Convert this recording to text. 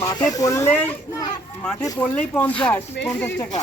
মাঠে পড়লেই মাঠে পড়লেই পঞ্চাশ পঞ্চাশ টাকা।